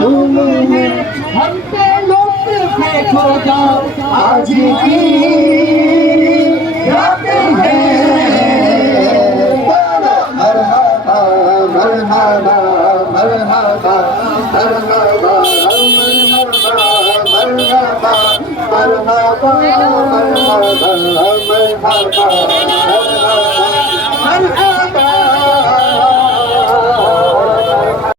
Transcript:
झूमे हैं हम पे लुत्फ है खुदा आज की रात है मरहबा मरहबा मरहबा मरहबा मरहबा मरहबा मरहबा मरहबा